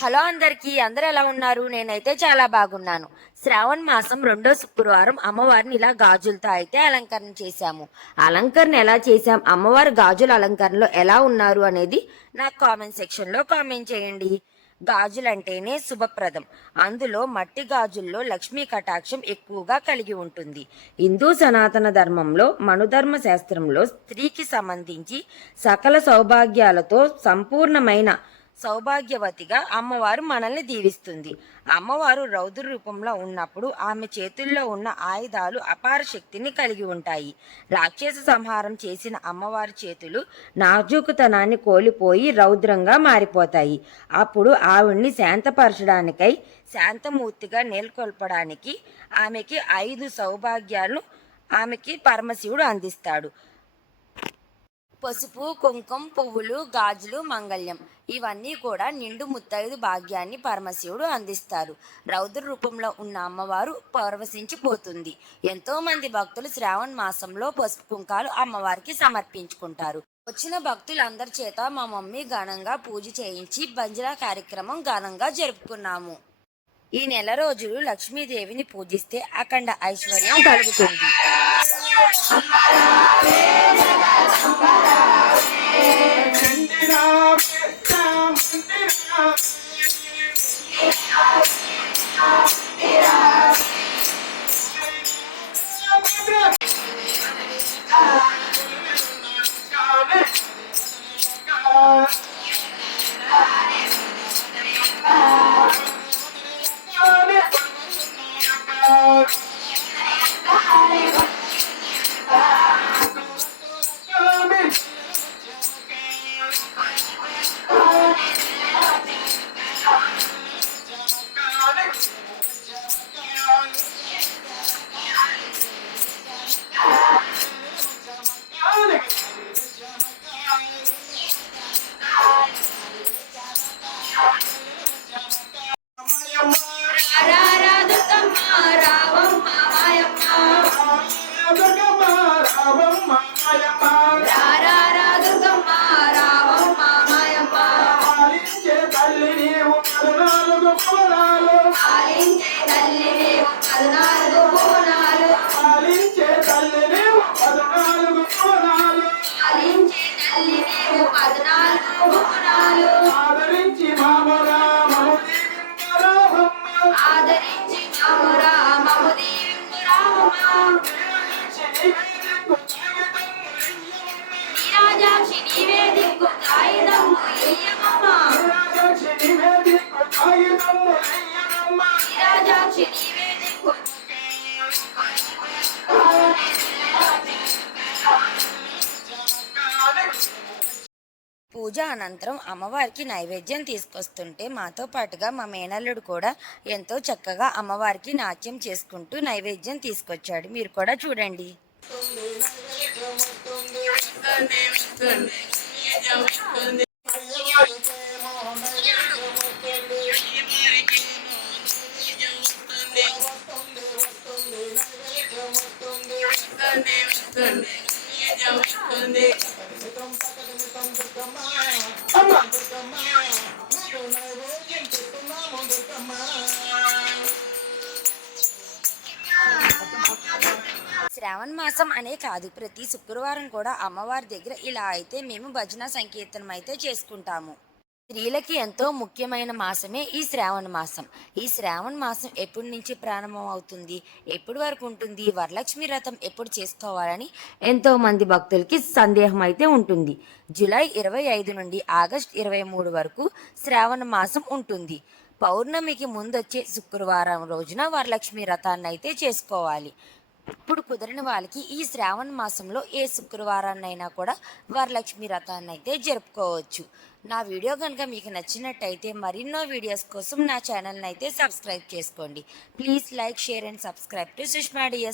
Hello అందరికీ అందరూ ఎలా ఉన్నారు? నేనైతే చాలా బాగున్నాను. శ్రావణ మాసం రెండో శుక్రవారం అమ్మవారిని ఇలా గాజులతో అయితే అలంకరణ చేశాము. అలంకరణ ఎలా చేశాం, అమ్మవారి గాజుల అలంకరణలో ఎలా ఉన్నారు అనేది నాకు కామెంట్ సెక్షన్లో కామెంట్ చేయండి. గాజులంటేనే శుభప్రదం. అందులో మట్టి గాజుల్లో లక్ష్మీ కటాక్షం ఎక్కువగా కలిగి ఉంటుంది. హిందూ సనాతన ధర్మంలో మనుధర్మ శాస్త్రంలో స్త్రీకి సంబంధించి సకల సౌభాగ్యాలతో సంపూర్ణమైన సౌభాగ్యవతిగా అమ్మవారు మనల్ని దీవిస్తుంది. అమ్మవారు రౌద్ర రూపంలో ఉన్నప్పుడు ఆమె చేతుల్లో ఉన్న ఆయుధాలు అపార శక్తిని కలిగి ఉంటాయి. రాక్షస సంహారం చేసిన అమ్మవారి చేతులు నాజూకుతనాన్ని కోల్పోయి రౌద్రంగా మారిపోతాయి. అప్పుడు ఆవిడ్ని శాంతపరచడానికై శాంతమూర్తిగా నెలకొల్పడానికి ఆమెకి 5 సౌభాగ్యాలను ఆమెకి పరమశివుడు అందిస్తాడు. పసుపు, కుంకుమ, పువ్వులు, గాజులు, మంగళ్యం ఇవన్నీ కూడా నిండు ముత్తైదు భాగ్యాన్ని పరమశివుడు అందిస్తారు. రౌద్ర రూపంలో ఉన్న అమ్మవారు పరవశించిపోతుంది. ఎంతో మంది భక్తులు శ్రావణ మాసంలో పసుపు కుంకాలు అమ్మవారికి సమర్పించుకుంటారు. వచ్చిన భక్తులందరి చేత మా మమ్మీ ఘనంగా పూజ చేయించి భంజన కార్యక్రమం ఘనంగా జరుపుకున్నాము. ఈ నెల రోజులు లక్ష్మీదేవిని పూజిస్తే అఖండ ఐశ్వర్యం కలుగుతుంది. పూజ అనంతరం అమ్మవారికి నైవేద్యం తీసుకొస్తుంటే మాతో పాటుగా మా మేనల్లుడు కూడా ఎంతో చక్కగా అమ్మవారికి నాట్యం చేసుకుంటూ నైవేద్యం తీసుకొచ్చాడు. మీరు కూడా చూడండి. శ్రావణ మాసం అనే కాదు, ప్రతి శుక్రవారం కూడా అమ్మవారి దగ్గర ఇలా అయితే మేము భజన సంకీర్తనం అయితే చేసుకుంటాము. స్త్రీలకి ఎంతో ముఖ్యమైన మాసమే ఈ శ్రావణ మాసం. ఈ శ్రావణ మాసం ఎప్పటి నుంచి ప్రారంభం అవుతుంది, ఎప్పటి వరకు ఉంటుంది, వరలక్ష్మి వ్రతం ఎప్పుడు చేసుకోవాలని ఎంతో మంది భక్తులకి సందేహం అయితే ఉంటుంది. జూలై 25 నుండి ఆగస్టు 23 వరకు శ్రావణ మాసం ఉంటుంది. పౌర్ణమికి ముందొచ్చే శుక్రవారం రోజున వరలక్ష్మి వ్రతాన్ని అయితే చేసుకోవాలి. ఇప్పుడు కుదిరిన వాళ్ళకి ఈ శ్రావణ మాసంలో ఏ శుక్రవారాన్నైనా కూడా వరలక్ష్మి వ్రతాన్ని అయితే జరుపుకోవచ్చు. నా వీడియో కనుక మీకు నచ్చినట్టయితే మరిన్నో వీడియోస్ కోసం నా ఛానల్ని అయితే సబ్స్క్రైబ్ చేసుకోండి. Please like, share and subscribe to Sushma dear.